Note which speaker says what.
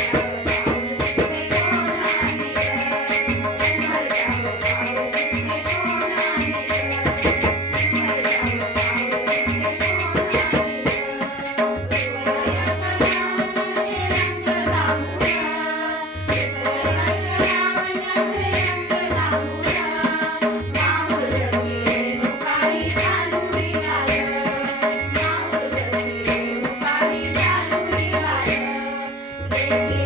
Speaker 1: Thank you. Thank hey. you.